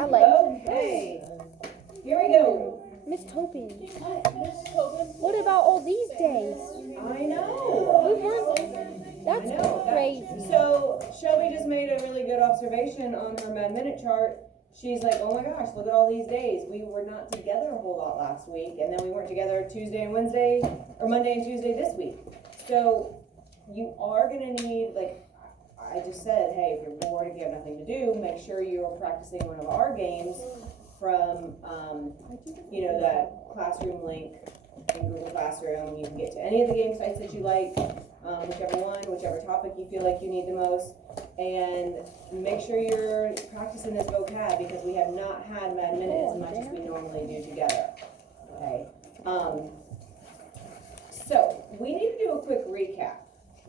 I like. Okay. Here we go. Miss Tobin. What about all these days? I know. We weren't. That's crazy. So Shelby just made a really good observation on her Mad Minute chart. She's like, oh my gosh, look at all these days. We were not together a whole lot last week, and then we weren't together Tuesday and Wednesday, or Monday and Tuesday this week. So you are gonna need, like I just said, hey, if you're bored, if you have nothing to do, make sure you're practicing one of our games from, you know, that classroom link in Google Classroom. You can get to any of the game sites that you like, whichever one, whichever topic you feel like you need the most, and make sure you're practicing this vocab, because we have not had Mad Minute as much as we normally do together. Okay. So we need to do a quick recap.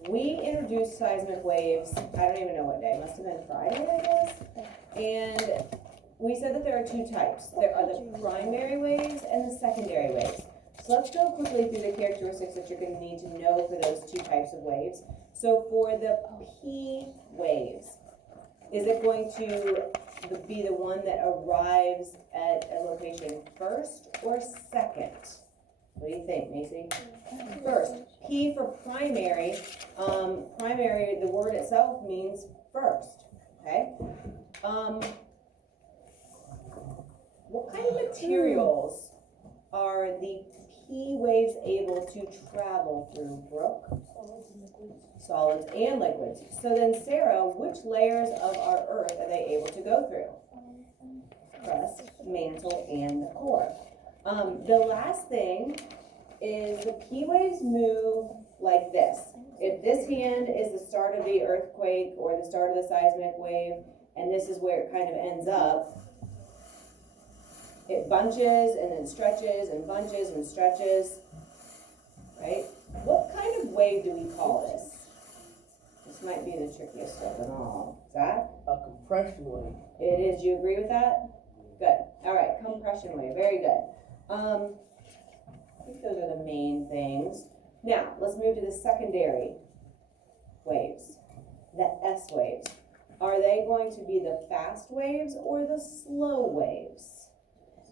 We introduced seismic waves, I don't even know what day, must have been Friday, I guess. And we said that there are two types. There are the primary waves and the secondary waves. So let's go quickly through the characteristics that you're going to need to know for those two types of waves. So for the P waves, is it going to be the one that arrives at a location first or second? What do you think, Macy? First. P for primary. Primary, the word itself means first. Okay? What kind of materials are the P waves able to travel through, Brooke? Solids and liquids. So then, Sarah, which layers of our Earth are they able to go through? Crust, mantle, and the core. The last thing is the P waves move like this. If this hand is the start of the earthquake or the start of the seismic wave, and this is where it kind of ends up, it bunches and then stretches and bunches and stretches, right? What kind of wave do we call this? This might be the trickiest of them all. Zach? A compression wave. It is. Do you agree with that? Good. All right. Compression wave. Very good. I think those are the main things. Now, let's move to the secondary waves, the S waves. Are they going to be the fast waves or the slow waves?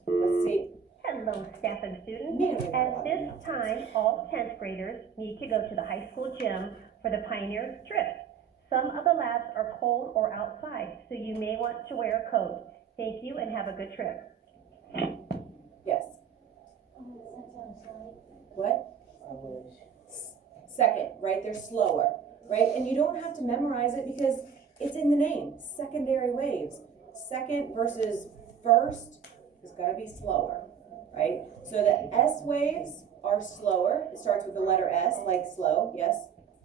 Let's see. Hello, staff and students. Man, At this time, all 10th graders need to go to the high school gym for the Pioneers trip. Some of the labs are cold or outside, so you may want to wear a coat. Thank you and have a good trip. Yes. What? I wish. Second, right? They're slower, right? And you don't have to memorize it because it's in the name, secondary waves. Second versus first is gonna be slower, right? So the S waves are slower. It starts with the letter S, like slow, yes?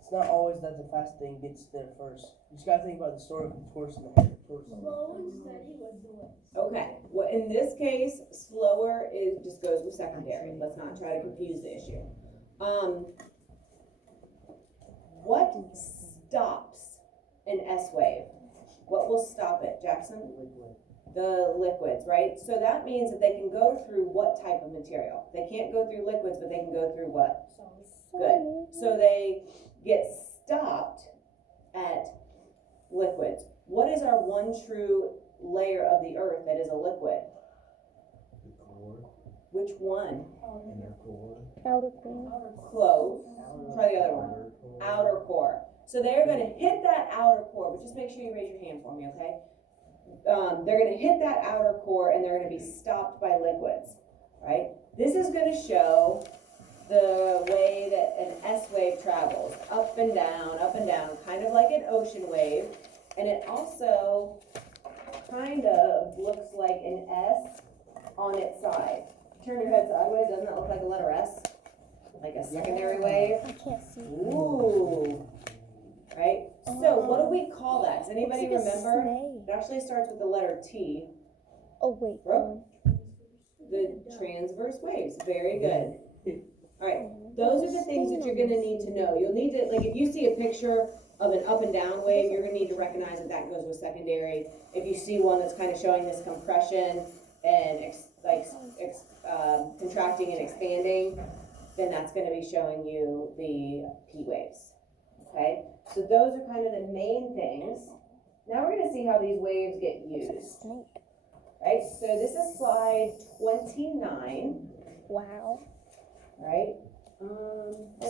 It's not always that the fast thing gets there first. You just gotta think about the story of the tortoise and the hare. Slow and steady was the way. Okay, well, in this case, slower is just goes with secondary. Let's not try to confuse the issue. What stops an S wave? What will stop it, Jackson? Liquid. The liquids, right? So that means that they can go through what type of material? They can't go through liquids, but they can go through what? Good. So they get stopped at liquids. What is our one true layer of the earth that is a liquid? The core, Which one? inner core, Outer core. Close. Try the other one. outer core. Outer core. So they're going to hit that outer core, but just make sure you raise your hand for me, okay? They're going to hit that outer core and they're going to be stopped by liquids, right? This is going to show the way that an S wave travels, up and down, kind of like an ocean wave. And it also kind of looks like an S on its side. Turn your head sideways, doesn't that look like a letter S? Like a secondary wave? I can't see. Ooh. Right? So what do we call that? Does anybody Looks like a remember? snake. It actually starts with the letter T. Oh wait. Brooke? The transverse waves. Very good. All right. Those are the things that you're going to need to know. You'll need to, like, if you see a picture of an up and down wave, you're going to need to recognize that that goes with secondary. If you see one that's kind of showing this compression and contracting and expanding, then that's going to be showing you the P waves. Okay? So those are kind of the main things. Now we're going to see how these waves get It's a used. snake. right? So this is slide 29, Wow. right?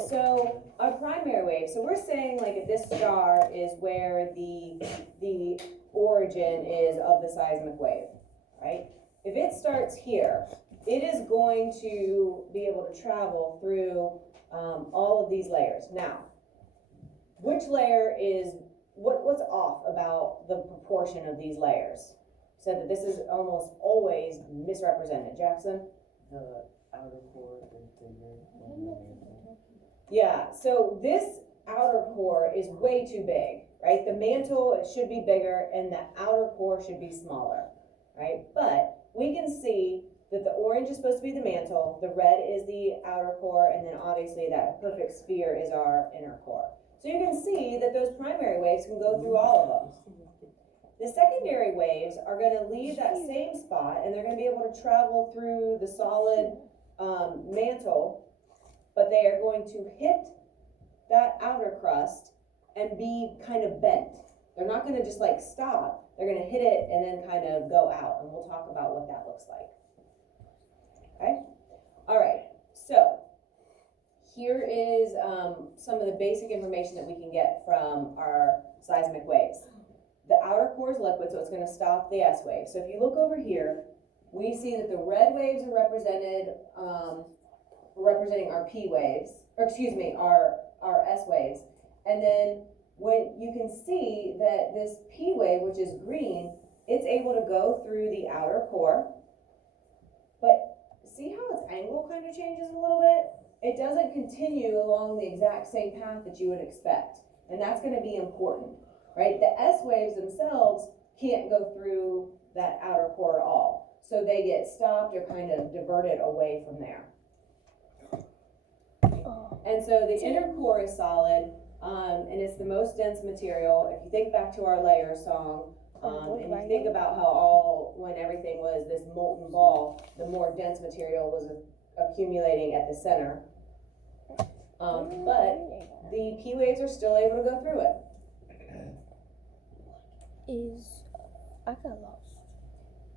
So our primary wave, so we're saying like if this star is where the origin is of the seismic wave, right? If it starts here, it is going to be able to travel through all of these layers. Now, which layer is, what's off about the proportion of these layers? Said that this is almost always misrepresented. Jackson? The outer core is bigger than the mantle. Yeah, so this outer core is way too big, right? The mantle should be bigger and the outer core should be smaller, right? But we can see that the orange is supposed to be the mantle, the red is the outer core, and then obviously that perfect sphere is our inner core. So you can see that those primary waves can go through all of them. The secondary waves are going to leave that same spot and they're going to be able to travel through the solid mantle, but they are going to hit that outer crust and be kind of bent. They're not going to just like stop, they're going to hit it and then kind of go out, and we'll talk about what that looks like. Okay? All right, so here is some of the basic information that we can get from our seismic waves. The outer core is liquid, so it's going to stop the S wave. So if you look over here, we see that the red waves are represented, representing our P waves, or excuse me, our S waves. And then when you can see that this P wave, which is green, it's able to go through the outer core. But see how its angle kind of changes a little bit? It doesn't continue along the exact same path that you would expect. And that's going to be important, right? The S waves themselves can't go through that outer core at all. So they get stopped or kind of diverted away from there. And so the inner core is solid, and it's the most dense material. If you think back to our layer song, and you think about how when everything was this molten ball, the more dense material was accumulating at the center. But the P waves are still able to go through it. I got lost.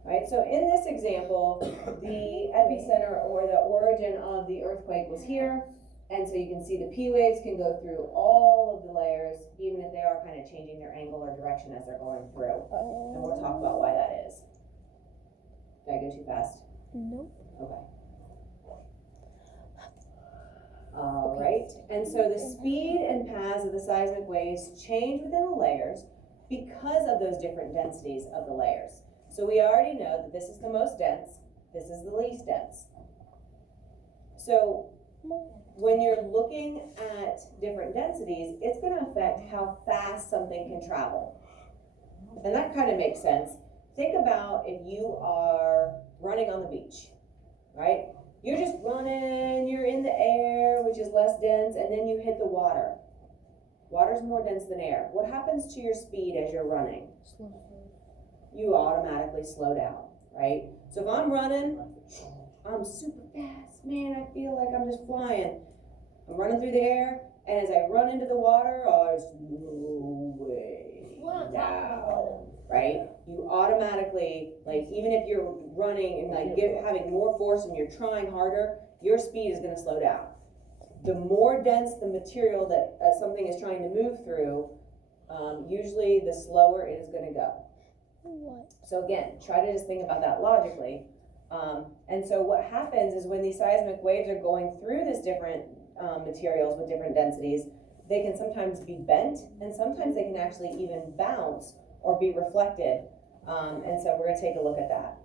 Right, so in this example, the epicenter or the origin of the earthquake was here, and so you can see the P waves can go through all of the layers, even if they are kind of changing their angle or direction as they're going through. And we'll talk about why that is. Did I go too fast? Nope. Okay. All right, and so the speed and paths of the seismic waves change within the layers because of those different densities of the layers. So we already know that this is the most dense, this is the least dense. So when you're looking at different densities, it's going to affect how fast something can travel. And that kind of makes sense. Think about if you are running on the beach, right? You're just running, you're in the air, which is less dense, and then you hit the water. Water's more dense than air. What happens to your speed as you're running? You automatically slow down, right? So if I'm running, I'm super fast, man, I feel like I'm just flying. I'm running through the air, and as I run into the water, I slow way down, right? You automatically, like, even if you're running and like having more force and you're trying harder, your speed is gonna slow down. The more dense the material that something is trying to move through, usually the slower it is gonna go. What? So again, try to just think about that logically. And so what happens is when these seismic waves are going through these different materials with different densities, they can sometimes be bent, and sometimes they can actually even bounce or be reflected. And so we're gonna take a look at that.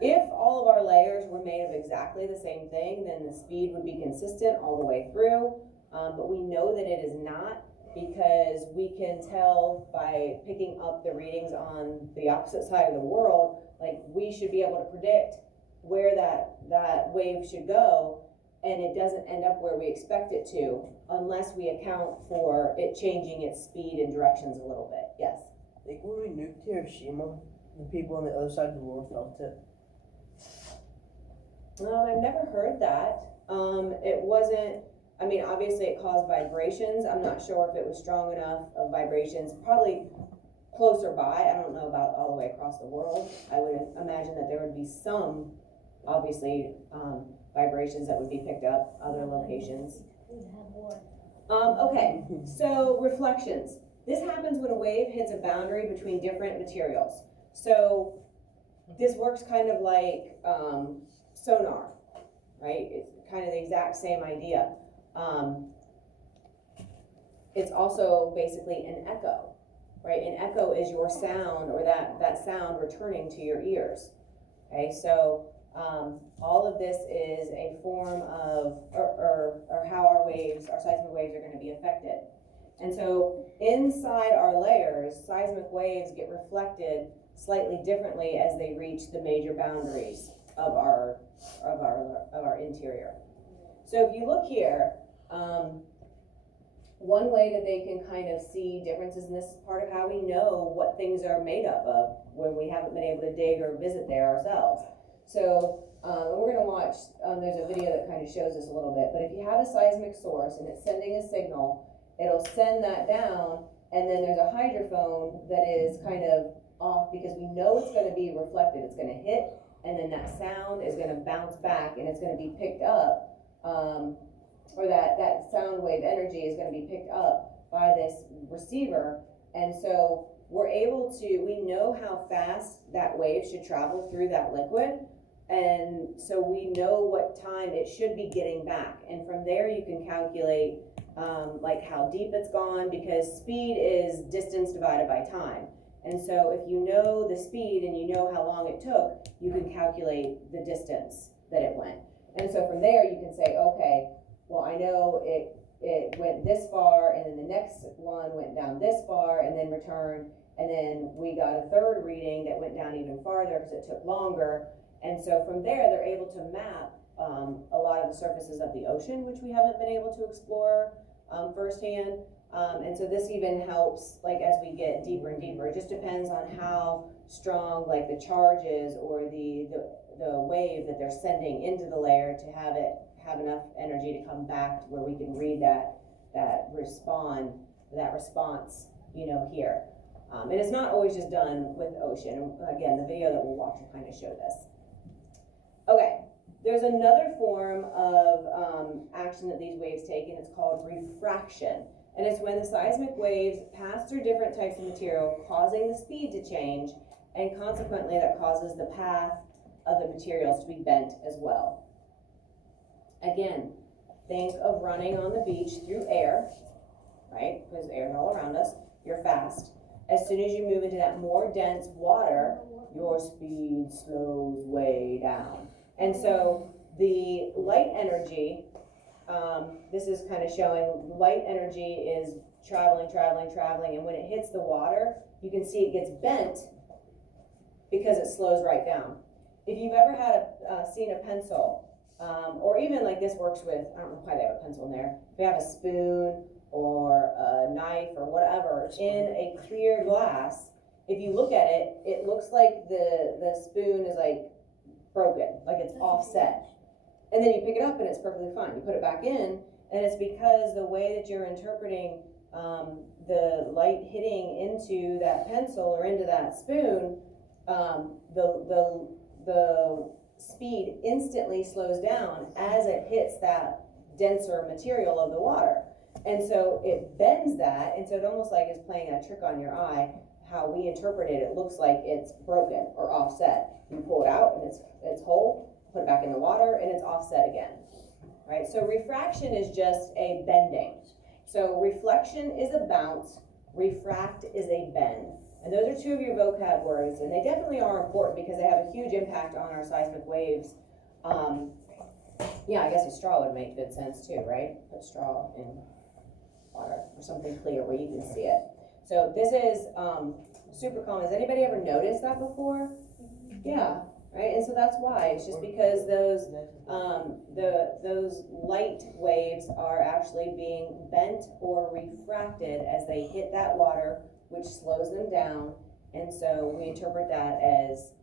If all of our layers were made of exactly the same thing, then the speed would be consistent all the way through. But we know that it is not, because we can tell by picking up the readings on the opposite side of the world, like we should be able to predict where that wave should go, and it doesn't end up where we expect it to unless we account for it changing its speed and directions a little bit. Yes? I think when we nuked Hiroshima, the people on the other side of the world felt it. I've never heard that. It wasn't, I mean, obviously it caused vibrations. I'm not sure if it was strong enough of vibrations, probably closer by. I don't know about all the way across the world. I would imagine that there would be some, obviously, vibrations that would be picked up, other locations. Okay, so reflections. This happens when a wave hits a boundary between different materials. So this works kind of like sonar, right? It's kind of the exact same idea. It's also basically an echo, right? An echo is your sound, or that sound returning to your ears. Okay, so all of this is a form of, or how our waves, our seismic waves are going to be affected. And so inside our layers, seismic waves get reflected slightly differently as they reach the major boundaries of our interior. So if you look here, one way that they can kind of see differences, and this is part of how we know what things are made up of when we haven't been able to dig or visit there ourselves. So we're going to watch, there's a video that kind of shows this a little bit, but if you have a seismic source and it's sending a signal, it'll send that down, and then there's a hydrophone that is kind of off because we know it's going to be reflected. It's going to hit, and then that sound is going to bounce back, and it's going to be picked up, or that sound wave energy is going to be picked up by this receiver. And so we know how fast that wave should travel through that liquid, and so we know what time it should be getting back. And from there you can calculate like how deep it's gone, because speed is distance divided by time. And so if you know the speed and you know how long it took, you can calculate the distance that it went. And so from there you can say, okay, well, I know it went this far, and then the next one went down this far and then returned, and then we got a third reading that went down even farther because it took longer. And so from there they're able to map a lot of the surfaces of the ocean, which we haven't been able to explore firsthand. And so this even helps, like, as we get deeper and deeper. It just depends on how strong, like, the charge is, or the wave that they're sending into the layer to have it have enough energy to come back to where we can read that response, you know, here. And it's not always just done with ocean. Again, the video that we'll watch will kind of show this. Okay, there's another form of action that these waves take, and it's called refraction. And it's when the seismic waves pass through different types of material, causing the speed to change, and consequently that causes the path of the materials to be bent as well. Again, think of running on the beach through air, right? Because air is all around us. You're fast. As soon as you move into that more dense water, your speed slows way down. And so the light energy, this is kind of showing light energy is traveling, and when it hits the water, you can see it gets bent because it slows right down. If you've ever had seen a pencil, or even like this works with, I don't know why they have a pencil in there, if you have a spoon or a knife or whatever in a clear glass, if you look at it, it looks like the spoon is like broken, like it's offset. And then you pick it up and it's perfectly fine. You put it back in, and it's because the way that you're interpreting the light hitting into that pencil or into that spoon, the speed instantly slows down as it hits that denser material of the water. And so it bends that, and so it almost like is playing a trick on your eye. How we interpret it, it looks like it's broken or offset. You pull it out and it's whole, put it back in the water, and it's offset again, right? So refraction is just a bending. So reflection is a bounce, refract is a bend. And those are two of your vocab words, and they definitely are important because they have a huge impact on our seismic waves. Yeah, I guess a straw would make good sense too, right? Put straw in water or something clear where you can see it. So this is super common. Has anybody ever noticed that before? Yeah, right? And so that's why. It's just because those light waves are actually being bent or refracted as they hit that water, which slows them down. And so we interpret that as,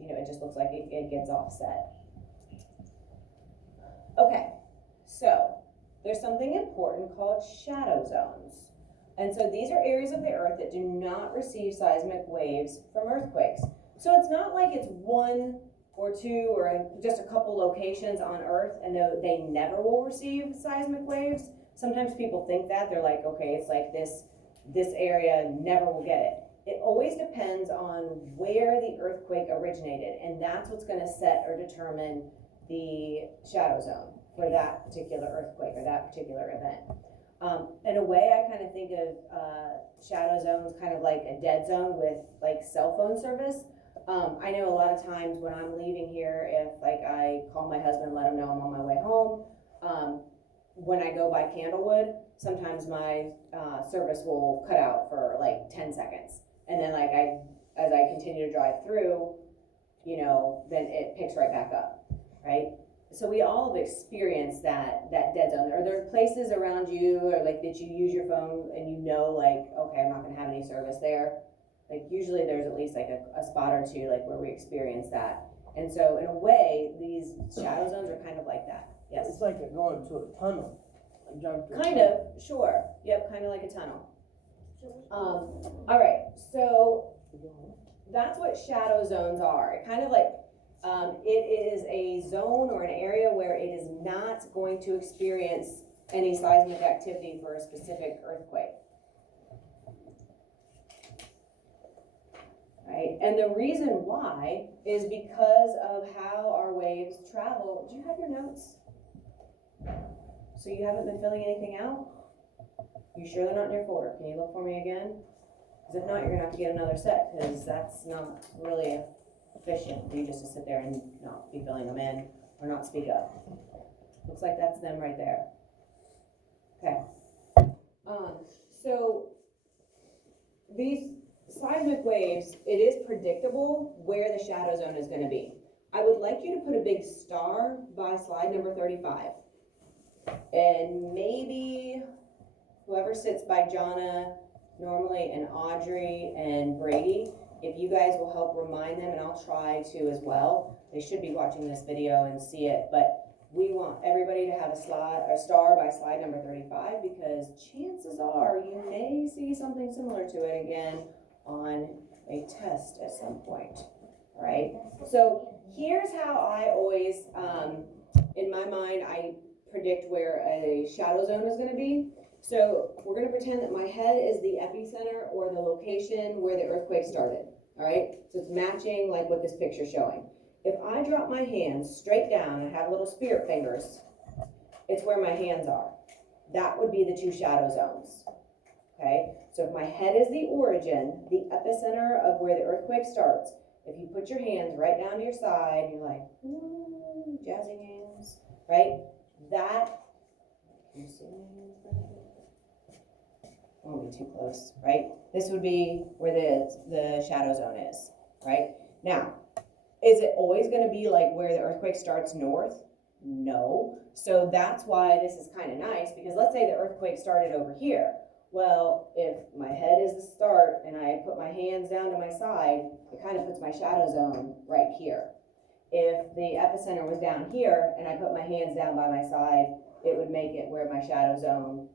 it just looks like it gets offset. Okay, so there's something important called shadow zones. And so these are areas of the earth that do not receive seismic waves from earthquakes. So it's not like it's one or two or just a couple locations on earth and they never will receive seismic waves. Sometimes people think that, they're like, okay, it's like this area never will get it. It always depends on where the earthquake originated, and that's what's gonna set or determine the shadow zone for that particular earthquake or that particular event. In a way, I kind of think of shadow zones kind of like a dead zone with like cell phone service. I know a lot of times when I'm leaving here, if like I call my husband, let him know I'm on my way home, when I go by Candlewood, sometimes my service will cut out for like 10 seconds. And then like as I continue to drive through, you know, then it picks right back up, right? So we all have experienced that dead zone. Are there places around you or like that you use your phone and you know like, okay, I'm not gonna have any service there? Like usually there's at least like a spot or two like where we experience that. And so in a way, these shadow zones are kind of like that. Yes. It's like going to a tunnel. Like driving through a Kind tunnel. of, sure. Yep, kind of like a tunnel. All right, so that's what shadow zones are. It kind of like, it is a zone or an area where it is not going to experience any seismic activity for a specific earthquake. Right, and the reason why is because of how our waves travel. Do you have your notes? So you haven't been filling anything out? You sure they're not in your folder? Can you look for me again? Because if not, you're gonna have to get another set, because that's not really efficient for you just to sit there and not be filling them in or not speak up. Looks like that's them right there. Okay. So these seismic waves, it is predictable where the shadow zone is gonna be. I would like you to put a big star by slide number 35. And maybe whoever sits by Jonna normally and Audrey and Brady, if you guys will help remind them, and I'll try to as well. They should be watching this video and see it, but we want everybody to have a star by slide number 35 because chances are you may see something similar to it again on a test at some point, all right? So here's how I always, in my mind, I predict where a shadow zone is gonna be. So we're gonna pretend that my head is the epicenter or the location where the earthquake started, all right? So it's matching like what this picture's showing. If I drop my hands straight down and have little spirit fingers, it's where my hands are. That would be the two shadow zones, okay? So if my head is the origin, the epicenter of where the earthquake starts, if you put your hands right down to your side, you're like, ooh, jazzy hands, right? That, can you see my hands right here? I won't be too close, right? This would be where the shadow zone is, right? Now, is it always gonna be like where the earthquake starts north? No. So that's why this is kind of nice, because let's say the earthquake started over here. Well, if my head is the start and I put my hands down to my side, it kind of puts my shadow zone right here. If the epicenter was down here and I put my hands down by my side, it would make it where my shadow zone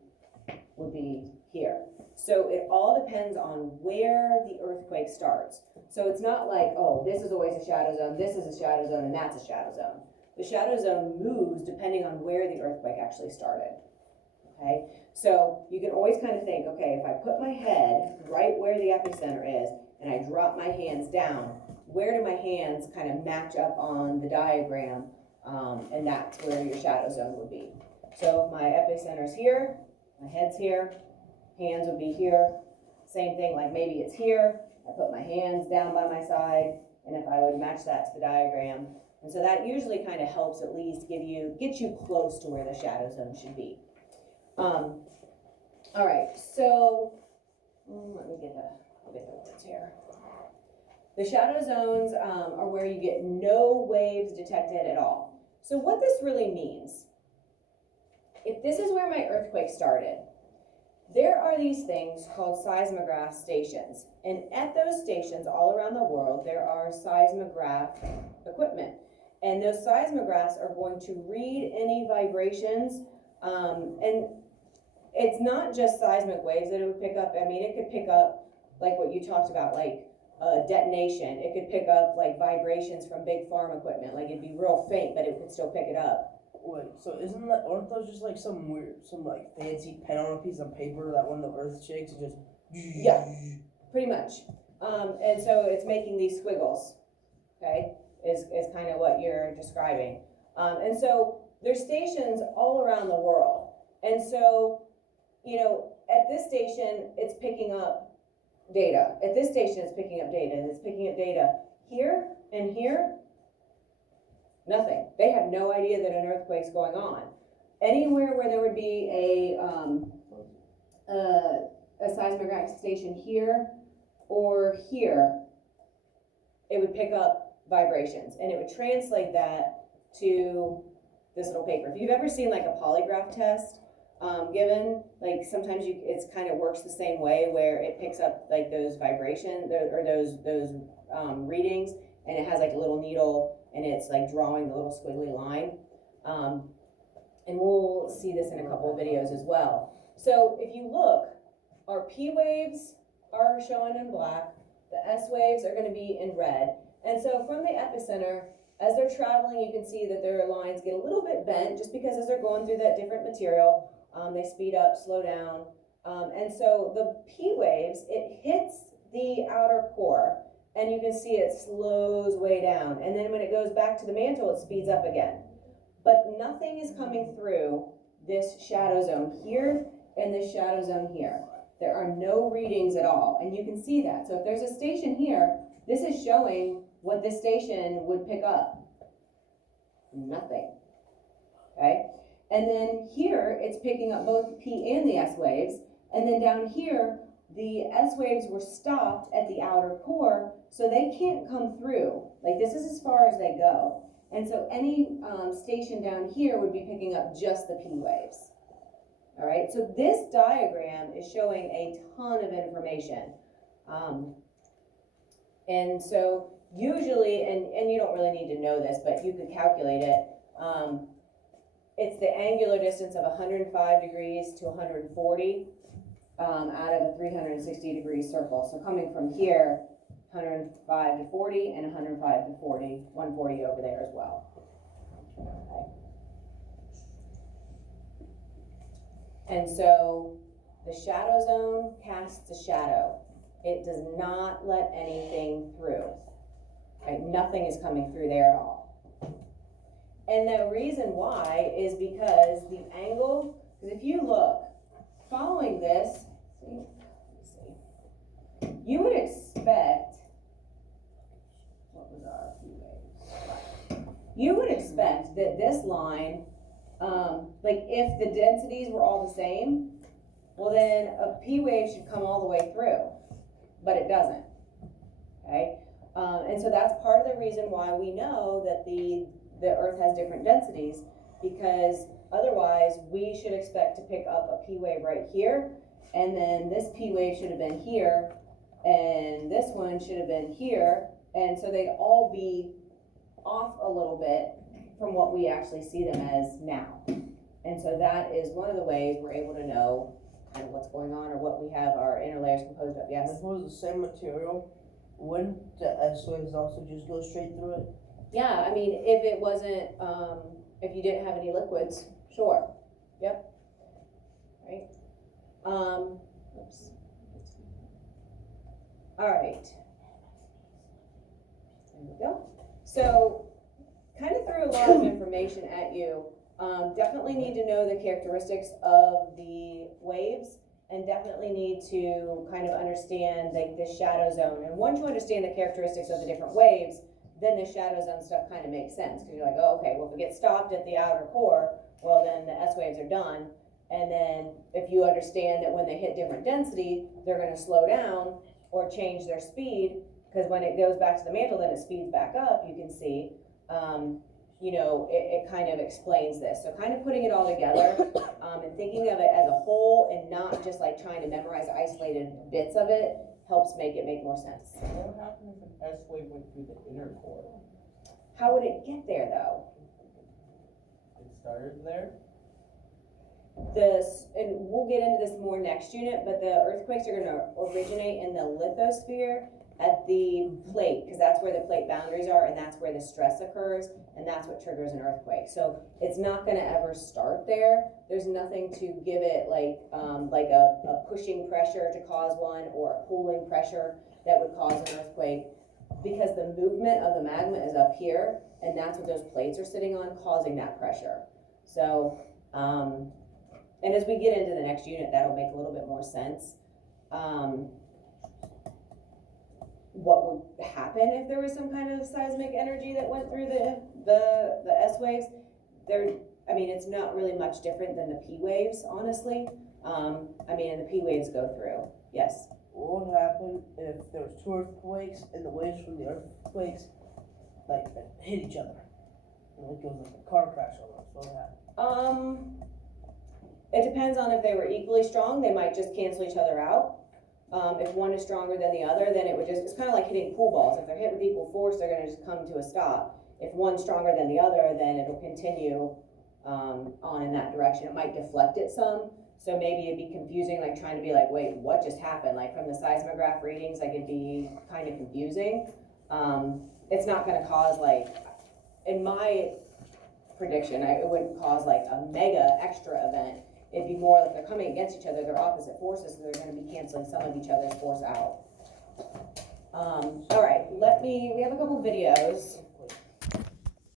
would be here. So it all depends on where the earthquake starts. So it's not like, oh, this is always a shadow zone, this is a shadow zone, and that's a shadow zone. The shadow zone moves depending on where the earthquake actually started, okay? So you can always kind of think, okay, if I put my head right where the epicenter is and I drop my hands down, where do my hands kind of match up on the diagram? And that's where your shadow zone would be. So if my epicenter is here, my head's here, hands would be here. Same thing, like maybe it's here, I put my hands down by my side, and if I would match that to the diagram. And so that usually kind of helps at least get you close to where the shadow zone should be. All right, so let me get the words here. The shadow zones are where you get no waves detected at all. So what this really means, if this is where my earthquake started, there are these things called seismograph stations. And at those stations all around the world, there are seismograph equipment. And those seismographs are going to read any vibrations. And it's not just seismic waves that it would pick up. I mean, it could pick up like what you talked about, like detonation. It could pick up like vibrations from big farm equipment. Like it'd be real faint, but it could still pick it up. Wait, so aren't those just like some like fancy pen on a piece of paper that when the earth shakes it just. Yeah. Pretty much. And so it's making these squiggles, okay, is kind of what you're describing. And so there's stations all around the world. And so, you know, at this station, it's picking up data. At this station, it's picking up data, and it's picking up data here and here, nothing. They have no idea that an earthquake's going on. Anywhere where there would be a seismographic station here or here, it would pick up vibrations, and it would translate that to this little paper. If you've ever seen like a polygraph test given, like sometimes it's kind of works the same way where it picks up like those vibrations or those readings, and it has like a little needle and it's like drawing the little squiggly line. And we'll see this in a couple of videos as well. So if you look, our P waves are shown in black, the S waves are going to be in red. And so from the epicenter, as they're traveling, you can see that their lines get a little bit bent just because as they're going through that different material, they speed up, slow down. And so the P waves, it hits the outer core, and you can see it slows way down. And then when it goes back to the mantle, it speeds up again. But nothing is coming through this shadow zone here and this shadow zone here. There are no readings at all, and you can see that. So if there's a station here, this is showing what this station would pick up. Nothing, okay? And then here, it's picking up both the P and the S waves, and then down here, the S waves were stopped at the outer core, so they can't come through. Like this is as far as they go. And so any station down here would be picking up just the P waves. All right, so this diagram is showing a ton of information. And so usually, and you don't really need to know this, but you could calculate it. It's the angular distance of 105 degrees to 140 out of a 360 degree circle. So coming from here, 105 to 40 and 105 to 40, 140 over there as well. Okay. And so the shadow zone casts a shadow. It does not let anything through. Right? Nothing is coming through there at all. And the reason why is because the angle, because if you look, following this, you would expect, what was our P wave? You would expect that this line, like if the densities were all the same, well then a P wave should come all the way through, but it doesn't, okay? And so that's part of the reason why we know that the Earth has different densities, because otherwise we should expect to pick up a P wave right here, and then this P wave should have been here, and this one should have been here, and so they'd all be off a little bit from what we actually see them as now. And so that is one of the ways we're able to know kind of what's going on or what we have our inner layers composed of. Yes? If it was the same material, wouldn't the S waves also just go straight through it? Yeah, I mean, if it wasn't, if you didn't have any liquids, sure. Yep. Right. Oops. All right. There we go. So, kind of threw a lot of information at you. Definitely need to know the characteristics of the waves, and definitely need to kind of understand like the shadow zone. And once you understand the characteristics of the different waves, then the shadow zone stuff kind of makes sense, because you're like, oh, okay, well, if it gets stopped at the outer core, well, then the S waves are done. And then if you understand that when they hit different density, they're going to slow down or change their speed, because when it goes back to the mantle, then it speeds back up, you can see, you know, it kind of explains this. So kind of putting it all together and thinking of it as a whole and not just like trying to memorize isolated bits of it helps make it make more sense. What would happen if an S wave went through the inner core? How would it get there though? It started there? and we'll get into this more next unit, but the earthquakes are gonna originate in the lithosphere at the plate, because that's where the plate boundaries are, and that's where the stress occurs, and that's what triggers an earthquake. So it's not gonna ever start there. There's nothing to give it like a pushing pressure to cause one, or a pulling pressure that would cause an earthquake, because the movement of the magma is up here, and that's what those plates are sitting on, causing that pressure. So, and as we get into the next unit, that'll make a little bit more sense. What would happen if there was some kind of seismic energy that went through the S waves? I mean, it's not really much different than the P waves, honestly. And the P waves go through, yes. What would happen if there was two earthquakes and the waves from the earthquakes like hit each other? And it goes like a car crash almost. What would happen? It depends on if they were equally strong, they might just cancel each other out. If one is stronger than the other, then it's kind of like hitting pool balls. If they're hit with equal force, they're gonna just come to a stop. If one's stronger than the other, then it'll continue, on in that direction. It might deflect it some, so maybe it'd be confusing, like trying to be like, wait, what just happened? Like from the seismograph readings, like it'd be kind of confusing. It's not gonna cause like, in my prediction, it wouldn't cause like a mega extra event. It'd be more like they're coming against each other, they're opposite forces, so they're gonna be canceling some of each other's force out. All right, we have a couple videos.